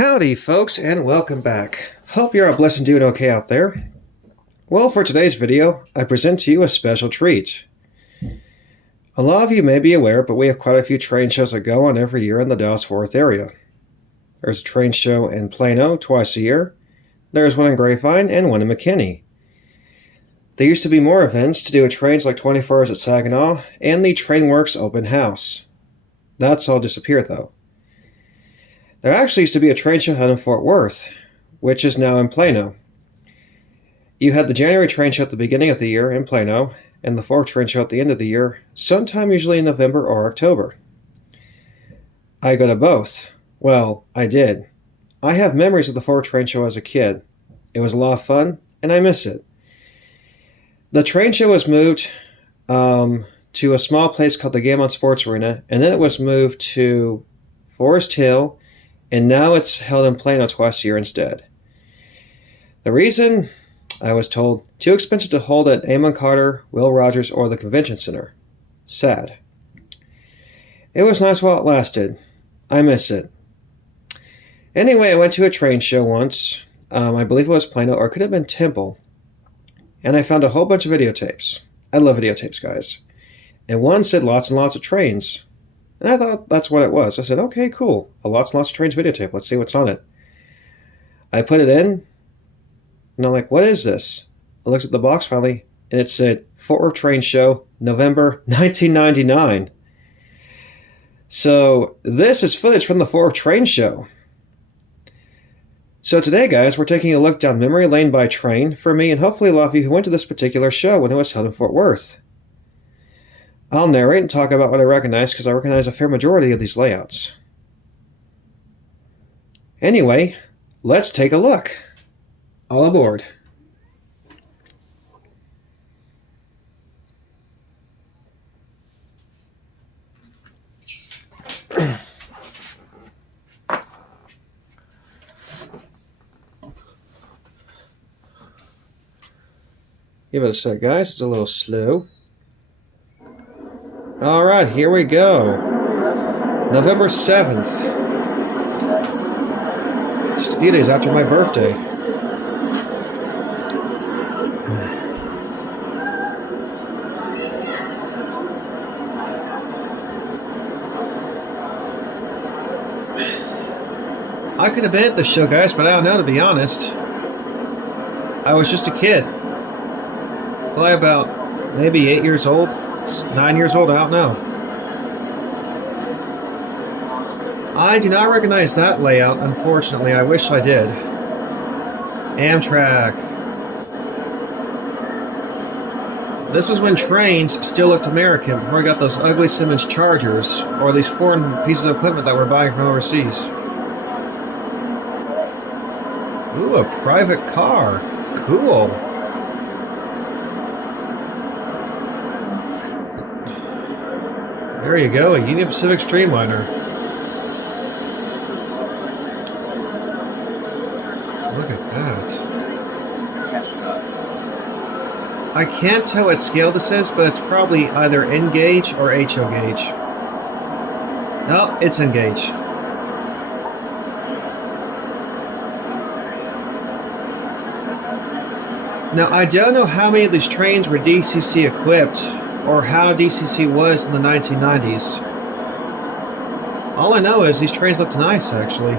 Howdy, folks, and welcome back. Hope you're all blessed and doing okay out there. Well, for today's video, I present to you a special treat. A lot of you may be aware, but we have quite a few train shows that go on every year in the Dallas-Fort Worth area. There's a train show in Plano twice a year. There's one in Grapevine and one in McKinney. There used to be more events to do with trains like 24 Hours at Saginaw and the Trainworks Open House. That's all disappeared, though. There actually used to be a train show held in Fort Worth, which is now in Plano. You had the January train show at the beginning of the year in Plano, and the Fort Worth train show at the end of the year, sometime usually in November or October. I go to both. Well, I did. I have memories of the Fort Worth train show as a kid. It was a lot of fun, and I miss it. The train show was moved to a small place called the Gammon Sports Arena, and then it was moved to Forest Hill, and now it's held in Plano twice a year instead. The reason, I was told, too expensive to hold at Amon Carter, Will Rogers, or the Convention Center. Sad. It was nice while it lasted. I miss it. Anyway, I went to a train show once. I believe it was Plano, or it could have been Temple. And I found a whole bunch of videotapes. I love videotapes, guys. And one said lots and lots of trains. And I thought that's what it was. I said, okay, cool. A lots and lots of trains videotape. Let's see what's on it. I put it in, and I'm like, what is this? I looked at the box finally, and it said, Fort Worth Train Show, November 1999. So this is footage from the Fort Worth Train Show. So today, guys, we're taking a look down memory lane by train for me, and hopefully a lot of you who went to this particular show when it was held in Fort Worth. I'll narrate and talk about what I recognize because I recognize a fair majority of these layouts. Anyway, let's take a look. All aboard. Give it a sec, guys. It's a little slow. All right, here we go. November 7th. Just a few days after my birthday. I could have been at the show, guys, but I don't know, to be honest. I was just a kid. Probably about maybe 8 years old. 9 years old, I don't know. I do not recognize that layout, unfortunately. I wish I did. Amtrak. This is when trains still looked American before we got those ugly Simmons Chargers, or these foreign pieces of equipment that we're buying from overseas. Ooh, a private car. Cool. There you go, a Union Pacific Streamliner. Look at that. I can't tell what scale this is, but it's probably either N gauge or HO gauge. No, it's N gauge. Now, I don't know how many of these trains were DCC equipped, or how DCC was in the 1990s. All I know is these trains looked nice, actually.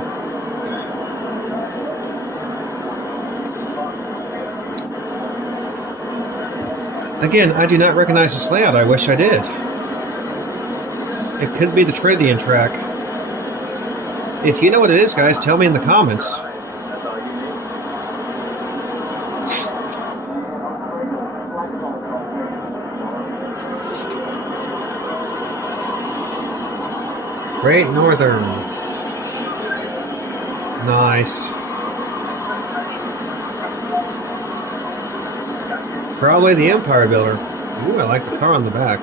Again, I do not recognize this layout. I wish I did. It could be the Trinity track. If you know what it is, guys, tell me in the comments. Great Northern. Nice. Probably the Empire Builder. Ooh, I like the car on the back.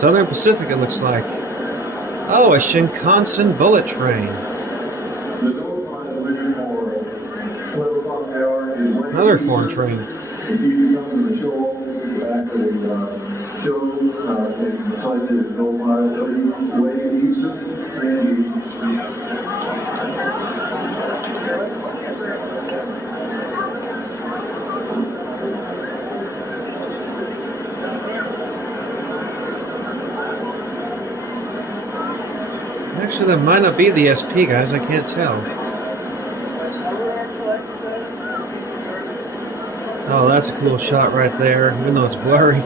Southern Pacific, it looks like. Oh, a Shinkansen bullet train. Another foreign train. Actually, that might not be the SP, guys. I can't tell. Oh, that's a cool shot right there, even though it's blurry.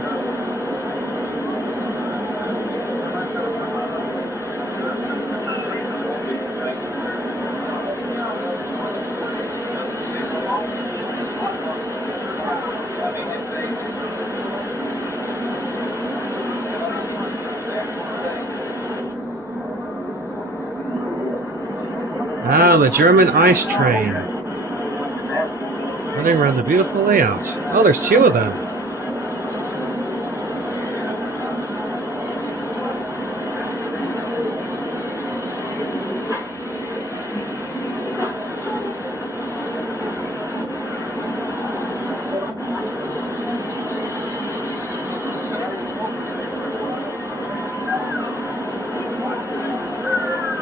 Ah, the German ice train. Running around the beautiful layout. Oh, there's two of them.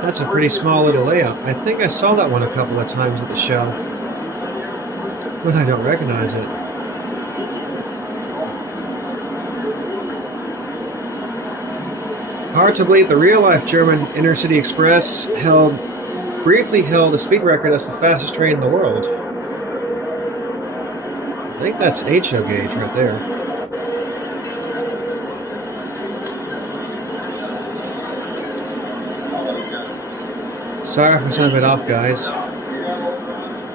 That's a pretty small little layout. I think I saw that one a couple of times at the show, but I don't recognize it. Hard to believe the real-life German Intercity Express briefly held a speed record as the fastest train in the world. I think that's HO gauge right there. Sorry if I sound a bit off, guys.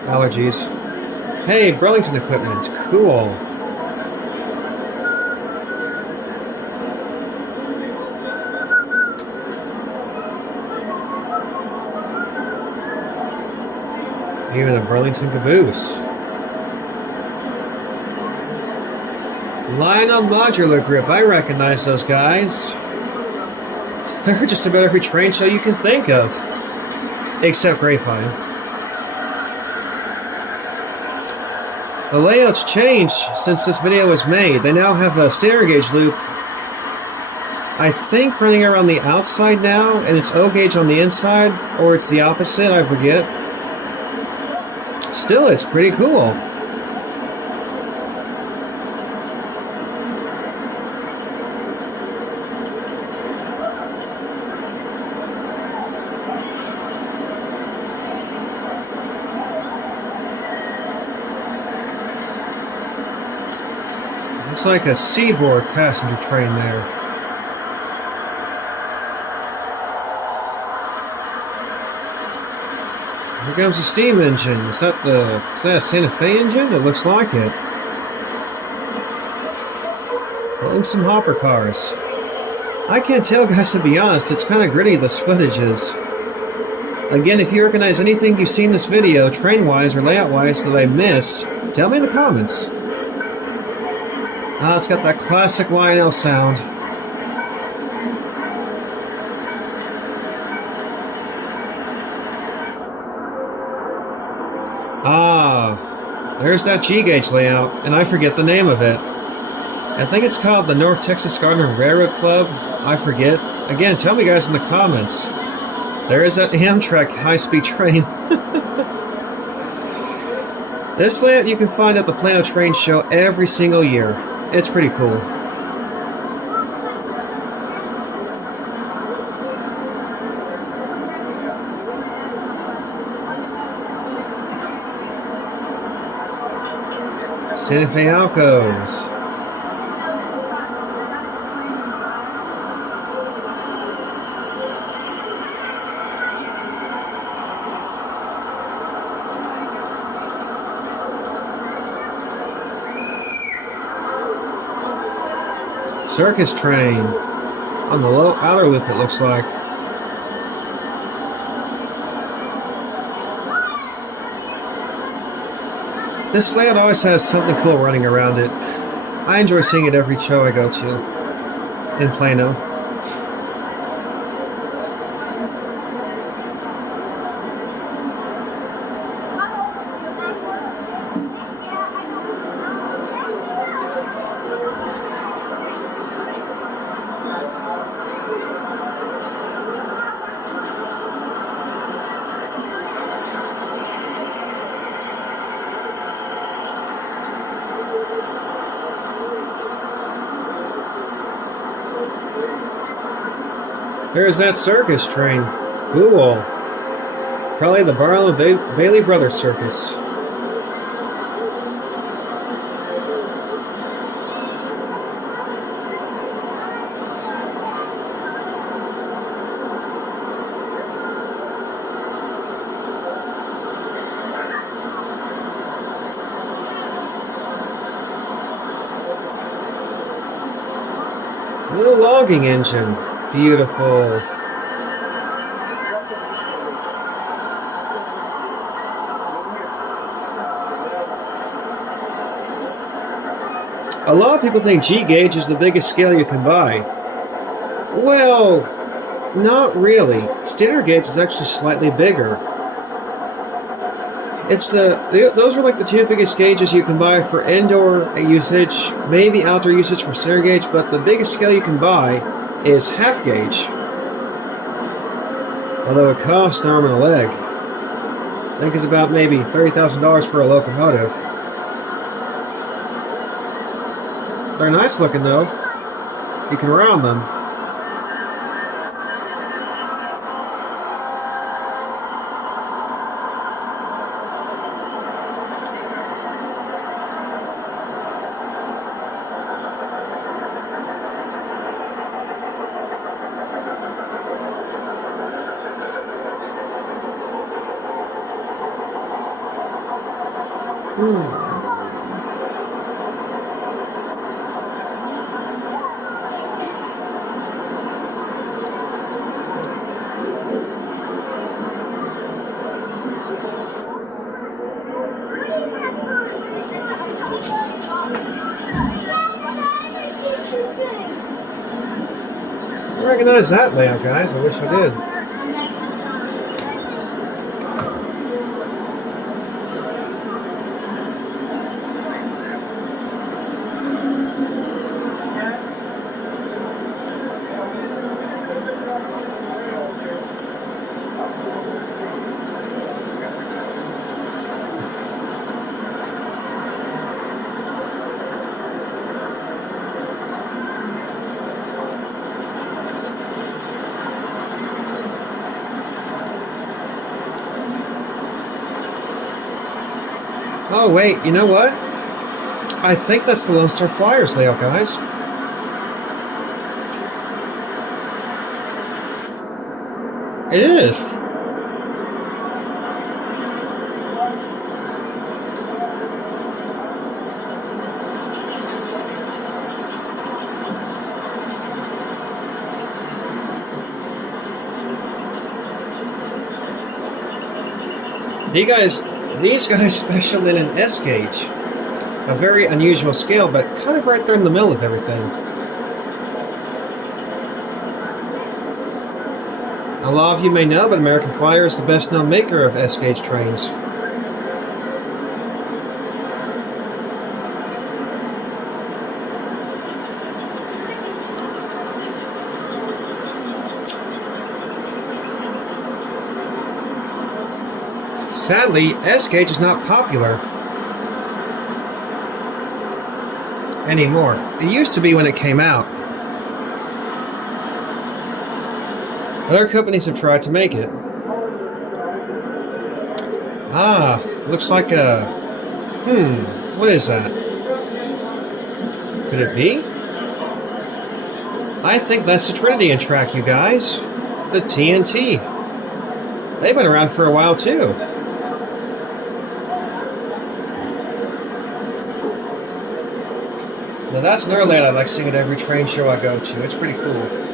Allergies. Hey, Burlington equipment. Cool. Even a Burlington caboose. Lionel Modular Grip. I recognize those guys. They're just about every train show you can think of. Except Grapevine. The layout's changed since this video was made. They now have a standard gauge loop, I think, running around the outside now, and it's O gauge on the inside, or it's the opposite, I forget. Still, it's pretty cool. Looks like a Seaboard passenger train there. Here comes the steam engine. Is that a Santa Fe engine? It looks like it. Pulling some hopper cars. I can't tell, guys, to be honest. It's kind of gritty, this footage is. Again, if you recognize anything you've seen in this video, train-wise or layout-wise, that I miss, tell me in the comments. Ah, it's got that classic Lionel sound. Ah, there's that G-gauge layout, and I forget the name of it. I think it's called the North Texas Garden Railroad Club. I forget. Again, tell me, guys, in the comments. There is that Amtrak high-speed train. This layout you can find at the Plano Train Show every single year. It's pretty cool. Santa Fe Alcos. Circus train on the low outer loop, it looks like. This layout always has something cool running around it. I enjoy seeing it every show I go to in Plano. There's that circus train. Cool. Probably the Barlow Bailey Brothers Circus. Little logging engine. Beautiful. A lot of people think G-gauge is the biggest scale you can buy. Well, not really. Standard gauge is actually slightly bigger. Those are like the two biggest gauges you can buy for indoor usage, maybe outdoor usage for standard gauge, but the biggest scale you can buy is half gauge. Although it costs an arm and a leg. I think it's about maybe $30,000 for a locomotive. They're nice looking though. You can round them. I recognize that layout, guys. I wish I did. Oh wait, you know what? I think that's the Lone Star Flyers layout, guys. It is. These guys special in an S gauge. A very unusual scale, but kind of right there in the middle of everything. A lot of you may know, but American Flyer is the best known maker of S gauge trains. Sadly, S-gauge is not popular anymore. It used to be when it came out. Other companies have tried to make it. Ah, looks like a... what is that? Could it be? I think that's the Trinity track, you guys. The TNT. They've been around for a while, too. Now that's another layout I like seeing at every train show I go to. It's pretty cool.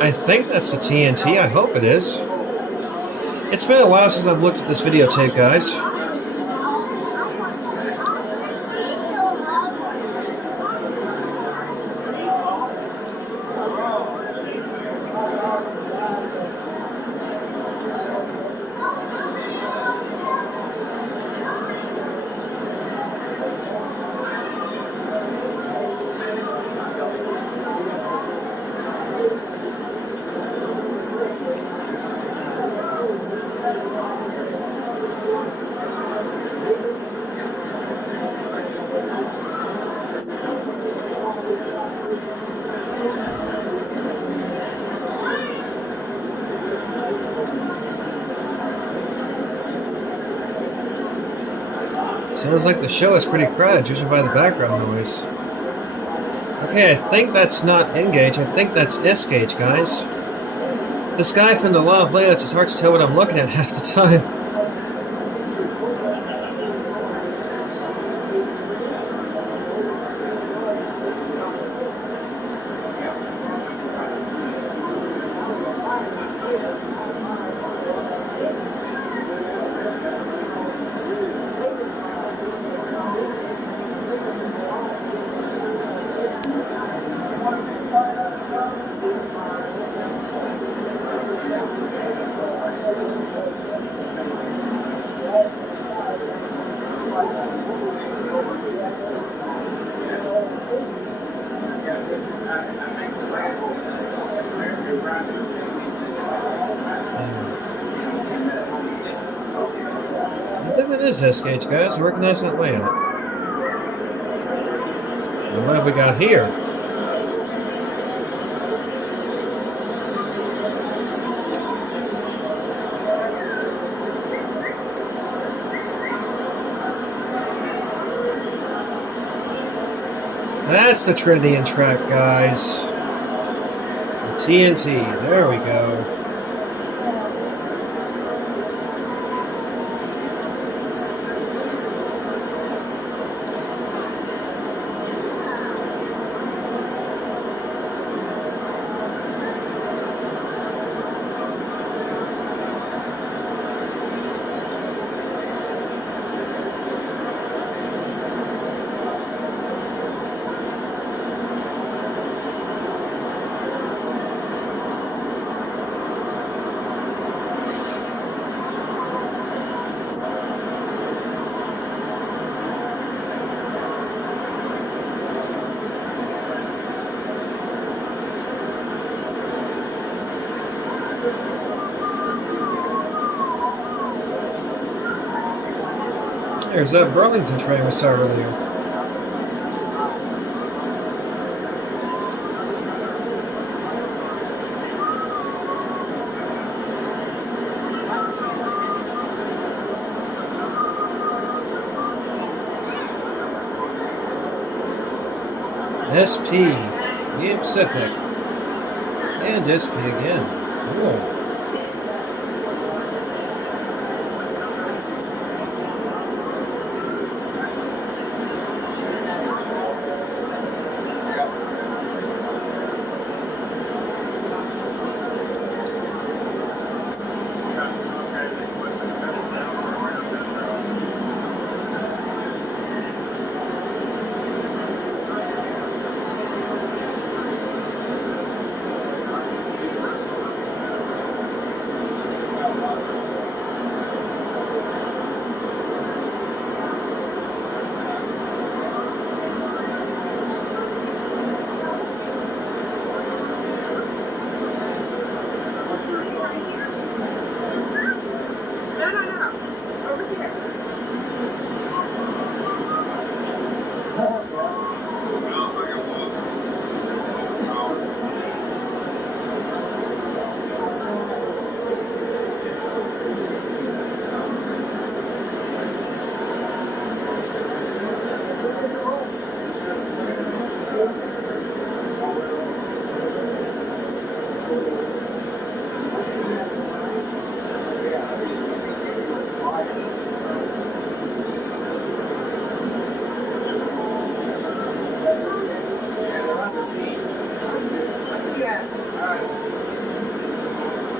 I think that's the TNT. I hope it is. It's been a while since I've looked at this videotape, guys. Sounds like the show is pretty crowded, judging by the background noise. Okay, I think that's not N-gauge, I think that's S-gauge, guys. This guy from the Law of Layouts, it's hard to tell what I'm looking at half the time. I think that is S-gauge, guys. I recognize that layout. And what have we got here? That's the Trinian track, guys. The TNT. There we go. There's that Burlington train we saw earlier. SP, Union Pacific, and SP again. Cool.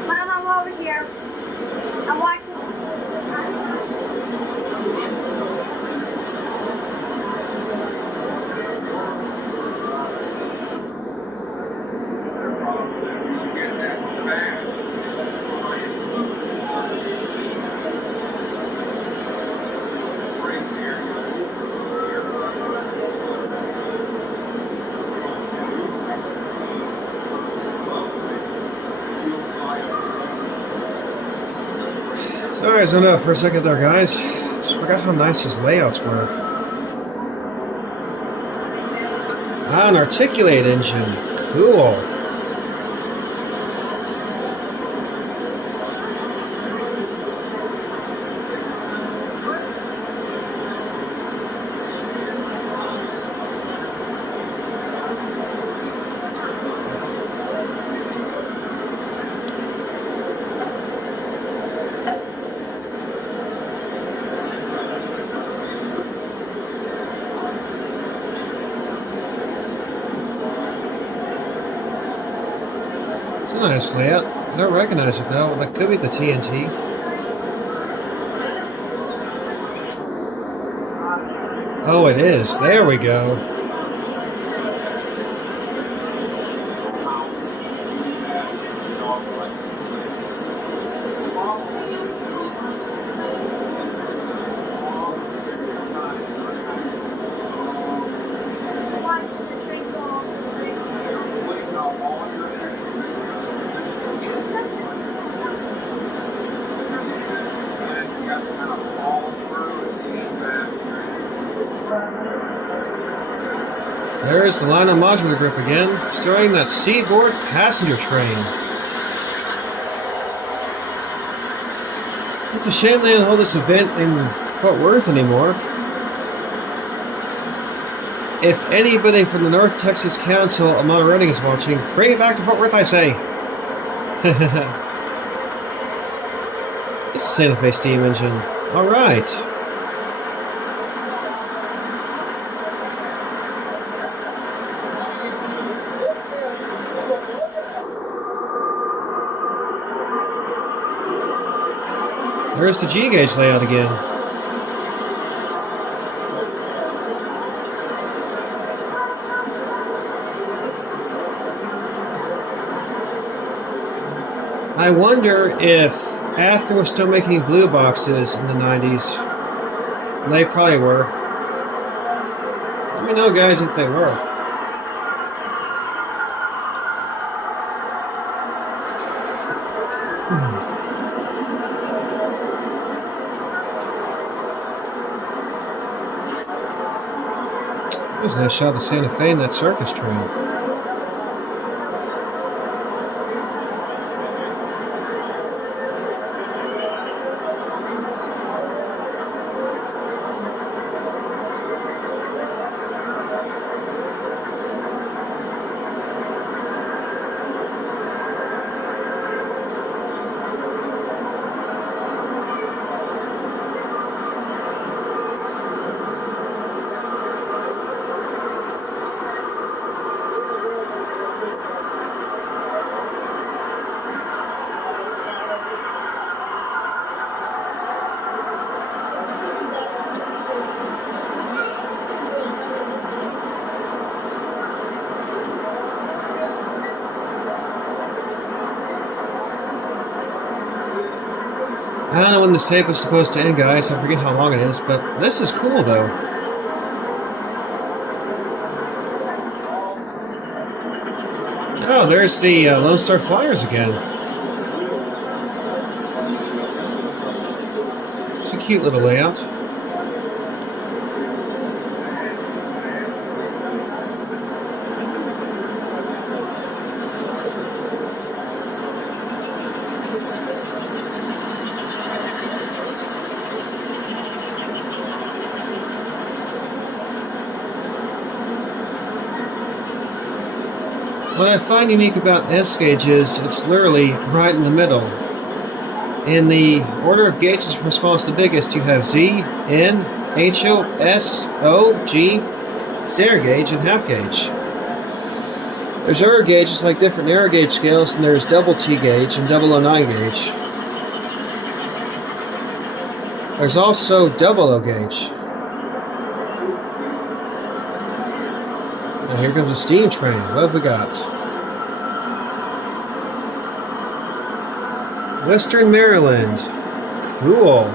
Mom, I'm over here. I'm watching. Sorry, I zoned out for a second there, guys. Just forgot how nice his layouts were. Ah, an articulate engine. Cool. It's a nice layout. I don't recognize it though. That could be the TNT. Oh, it is. There we go. There's the Lionel Modular Group again, starting that Seaboard passenger train. It's a shame they don't hold this event in Fort Worth anymore. If anybody from the North Texas Council of Model Running is watching, bring it back to Fort Worth, I say. It's a Santa Fe steam engine. Alright. There's the G-gauge layout again. I wonder if Athearn was still making blue boxes in the 90s. They probably were. Let me know, guys, if they were. There's a nice shot of the Santa Fe in that circus train. I don't know when the tape is supposed to end, guys. I forget how long it is, but this is cool, though. Oh, there's the Lone Star Flyers again. It's a cute little layout. What I find unique about S-gauge is it's literally right in the middle. In the order of gauges from smallest to biggest, you have Z, N, HO, S, O, G, standard gauge, and half gauge. There's error gauges like different narrow gauge scales, and there's double T gauge and 009 gauge. There's also 00 gauge. Now here comes a steam train. What have we got? Western Maryland. Cool.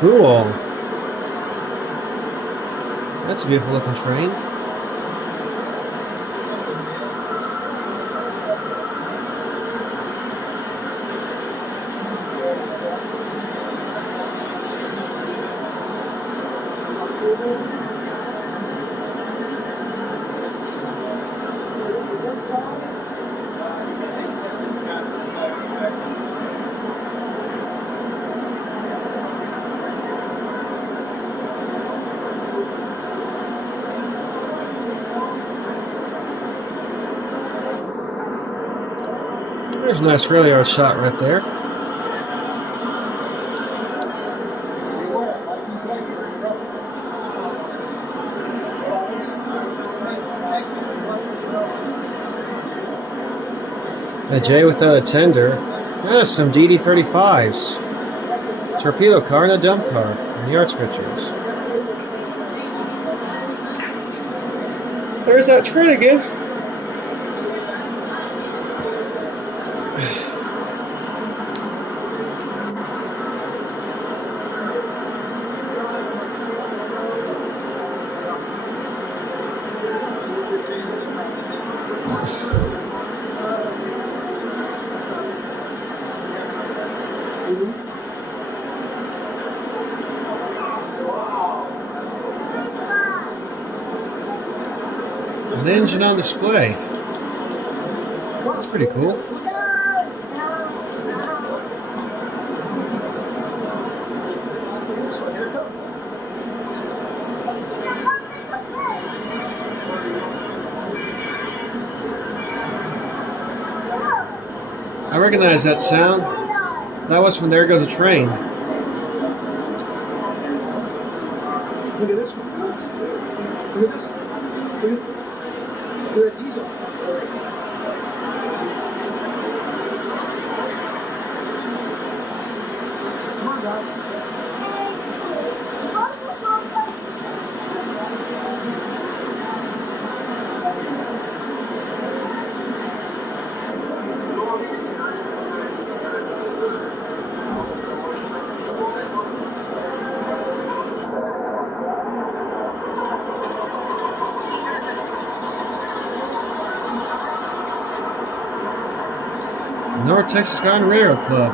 Cool. That's a beautiful looking train. There's a nice rail yard shot right there. A J without a tender. Yeah, some DD-35s. Torpedo car and a dump car. And the arts pictures. There's that train again. An engine on display. That's pretty cool. I recognize that sound. That was from There Goes a Train. Look at this one. Look at this. Look at diesel. Come on, guys. North Texas Garden Railroad Club.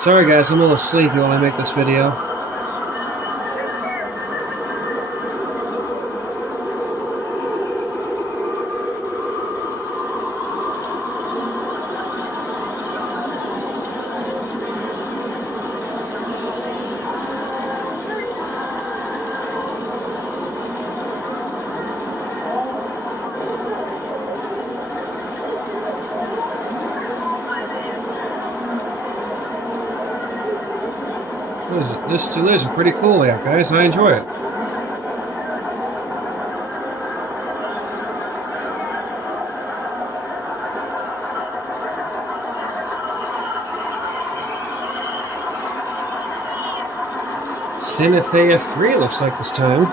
Sorry guys, I'm a little sleepy while I make this video. This still is a pretty cool layout, guys. I enjoy it. Santa Fe F3 looks like this time.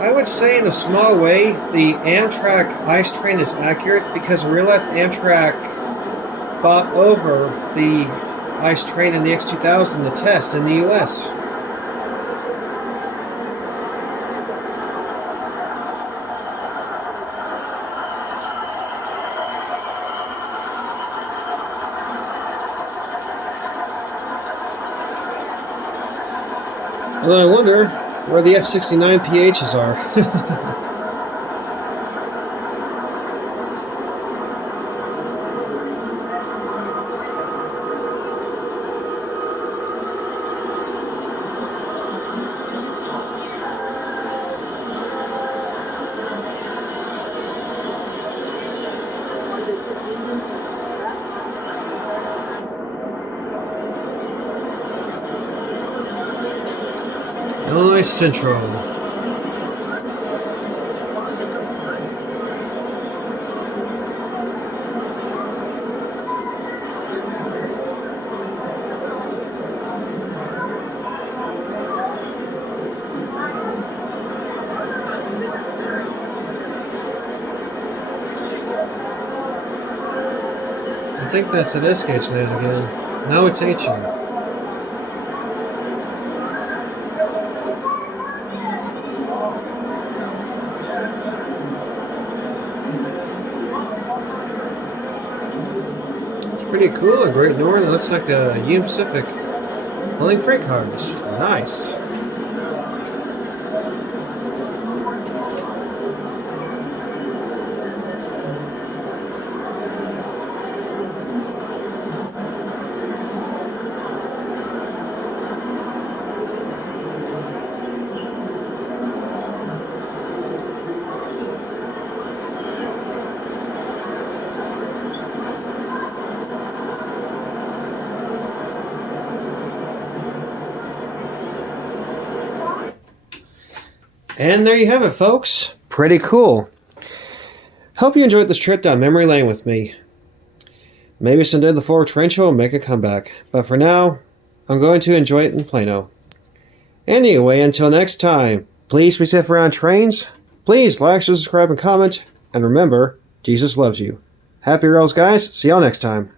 I would say in a small way the Amtrak ice train is accurate because in real life Amtrak bought over the ice train in the X2000 the test in the US. Although I wonder where the F69 PHs are. Illinois Central. I think that's an SH land again. No, it's HU. Pretty cool, a Great Northern. It looks like a Union Pacific pulling freight cars. Nice. And there you have it, folks. Pretty cool. Hope you enjoyed this trip down memory lane with me. Maybe someday the Ford Trench will make a comeback, but for now, I'm going to enjoy it in Plano. Anyway, until next time, please be safe around trains. Please like, subscribe, and comment. And remember, Jesus loves you. Happy rails, guys. See y'all next time.